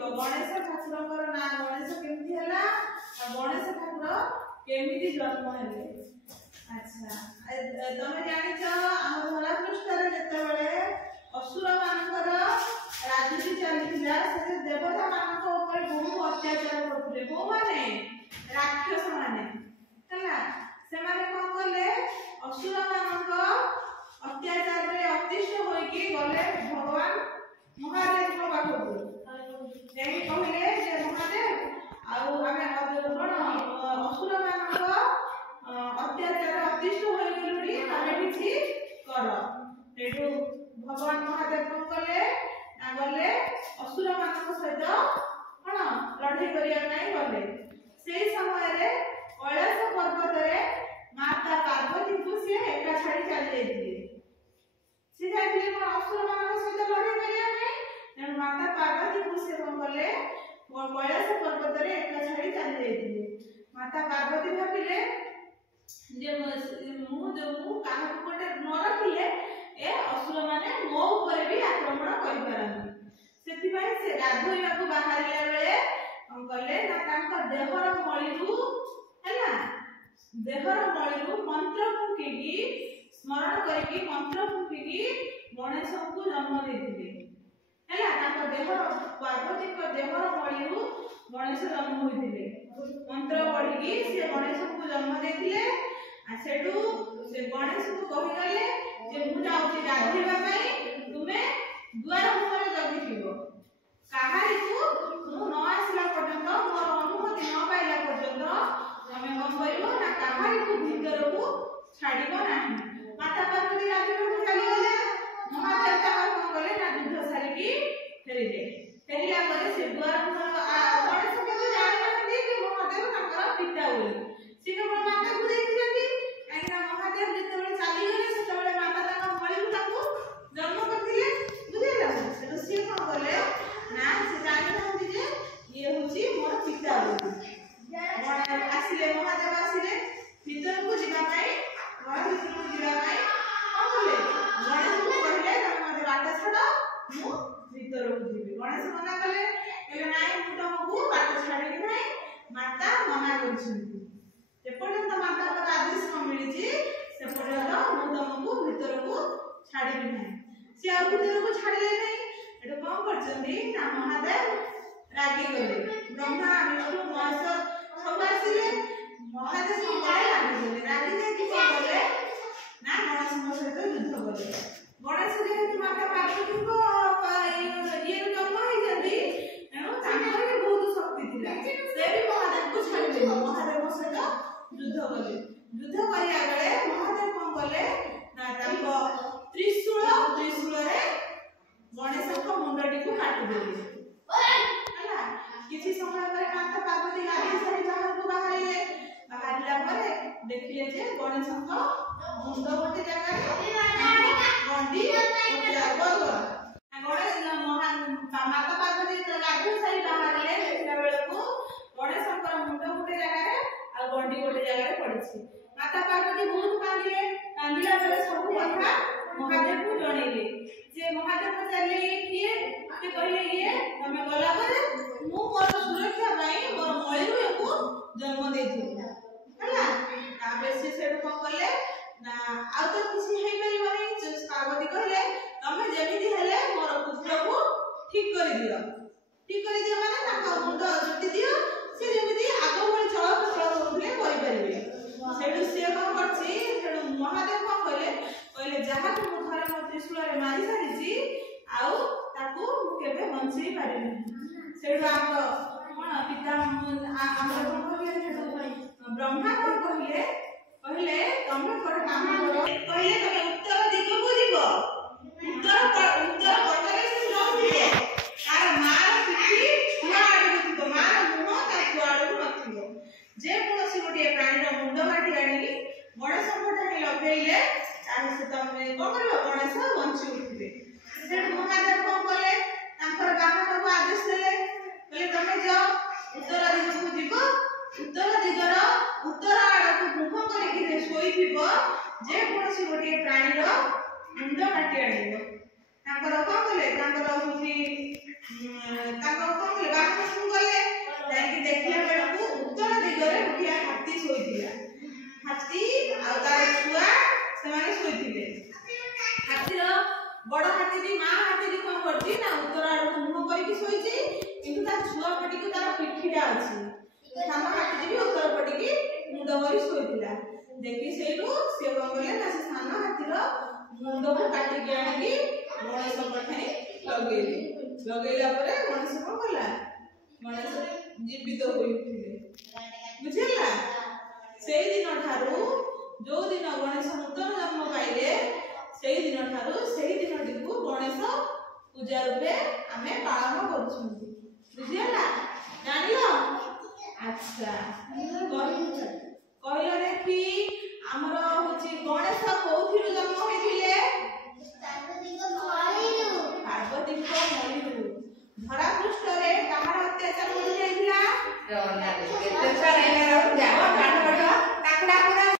गणेश ठाकुर ना गणेश केमती है गणेश ठाकुर केमती जन्म हेले। अच्छा तुम जानिच आम धरा पृष्ठ जिते असुर मानकर राजनीति चलता से देवता मान बहु अत्याचार करते बहु माने राक्षस माने से कौन कले असुर मान अत्याचार रे अतिष्ठ होइकी गले भगवान महादेव को पाखकु यही कहले जे महादेव आउ आमे कोन असुर मान अत्याचार अतिष्ठ होई गेलुडी आमे किछि कर तेडु भगवान महादेव कोन कले ना गले असुर मान सहित कोन लड़ाई करिया नै गले से समय रे कैलाश पर्वत रे माता पार्वती को से एका छाड़ी चली जाइथिले से जाइथिले कोन असुर मान सहित लड़ाई करिया नै तेणु माता पार्वती को से कोन कले कैलाश पर्वत रे एका छाड़ी चली जाइथिले माता पार्वती भाबिले जे मु काहा कोटे न रखिले ए असुर माने मो ऊपर भी आक्रमण करि पारन सेति भाई से गाधोइया को बाहरिला बेले हम कहले ना तांका देहर मळिरु हैला देहर मळिरु मंत्र फुकीकी स्मरण करिकी मंत्र फुकीकी गणेश को जन्म देथिले हैला तांका देहर पार्वती को देहर मळिरु गणेश जन्म होइथिले मंत्र पढ़िकी से गणेश को जन्म देथिले आ सेटू से गणेश को कहि गले जे मु जाउची गाधेबा पई तुमे द्वार मुहर जगी थिबो काहारी को मु न आसला पर्यंत मोर अनुमति न पाइला पर्यंत तमे कोन करिवो ना काहारी को भीतर को छाड़िबो नाही माता पार्वती गाधेबा को चली गले महादेव ताका कोन गले ना युद्ध सारिकी फेरिले फेरिला परे से द्वार मुहर गणेश के तो जानि नथि कि महादेव ताकर पिता होई से केवल माता को देखिसथि आइना महादेव जेतेबेले चली गले सेतेबेले माता ताका मळिरु ताकू जन्म करथिले बुझिला से सी कोन गले ना से जानि नथि जे ये होची मोर पिता होई गण आसिले महादेव आसिले भीतर को जिबा पई घर भीतर को जिबा पई कोन कले गणेश को कहले तमे मते बाटा छाड़ मु भीतर को जिबी गणेश मना कले कहले नाइ मु तमको बाटा छाड़िबी नै माता मना करछिन जे पर्यंत माता का आदेश न मिलिछि से पर्यंत मु तमको भीतर को छाड़िबी नै से आ भीतर को छाड़ले नै एटा कोन करछन्ती ना महादेव रागी गले ब्रह्मा विष्णु महेश्वर सब आसिले महादेव को गले रागी जे कि गले ना गणेश सहित युद्ध गले गणेश जेहेतु माता पार्वती को ये जन्म होई जल्दी एनो तांकर भी बहुत शक्ति थिला से भी महादेव को छाड़ले महादेव सहित युद्ध गले युद्ध करिया बेले महादेव कोन गले ना तांको त्रिशूल रे गणेश को मुंडटी को काट देले हैला किछि समय पर माता पार्वती गादी सारी बाहर को बाहरिला परे देखिले जे गणेश को मुंड गोटे जगह गंडी गोटे जगह गणेश माता पार्वती गादी सारी बाहरिले देखिला बेले को गणेश को मुंड गोटे जगह आ गंडी गोटे जगह पड़िछि माता पार्वती बहुत कांदिला बेले सब कथा महादेव को जणैले जे महादेव को चले किए ते कहले ये तमे गला परे मु मोर सुरक्षा पई मोर मळिरु को जन्म देथिला हैला ताबे से सेड को कले ना आ तो किछि हेइ परिबनी जे पार्वती कहले तमे जेमिति हेले मोर पुत्र को ठीक करि दियो माने ताका मुंड जटी दियो से जेमिति आगो भଳି चଳ होतले करि परिबे सेडु से को करछि सेडु महादेव को कहले जहा को मु थरे मो त्रिशूल रे मारी सारिछि आउ ताकू केबे बंचै पारिबे सेडु आम कोन पिता हमर कोन कहले सेडु ब्रह्मा को कहले तमे कोन काम करो कहले तमे उत्तर दिगो को दिबो उत्तर पटरे से रहथिले तार मार पिठी छुआड़ को मार मुह ता छुआड़ को नथिबो जे कोनसी गोटे प्राणी रो मुंड काटी आनी गणेश कोठाने लगेइले ताहे से तमे कोन करबो गणेश बंची उठिबे सेड महादेव कोन कले तांकर बाहर को आदेश देले कहले तमे जाओ उत्तर दिग को दिबो उत्तर दिगर उत्तर आड़ को मुह करिकि सोइथिबो जे कोनसी गोटे प्राणी रो मुंड काटी आनिबो तांकर कोन कले तांकर होसी तांकर कोन कले माँ हाथी कौन करती ना उत्तर आड़ को मुह करके सोईची किंतु ता छुआ पटी को तार पिठीटा अछि सानो हाथी भी उत्तर पटी की मुंड करी सोईतिला देखि सेठू से कौन करले ना से सानो हाथीर मुंड को काटी के आनी की गणेश पठाई लगेला परे गणेश कौन कला गणेश जीवित होई उठिले बुझिला सेई दिन ठारू जो दिन गणेश नूतन जन्म पाइले सेई दिन ठारू सेई दिनटी को गणेश पूजा रूपे आमे पालन करछुंती बुझिला जानिलो अच्छा कहलो देखी हमर होची गणेश कोथिरु जन्म होइथिले पार्वती को मरिरु धरा पृष्ठ रे काହାର अत्याचार होई जाइथिला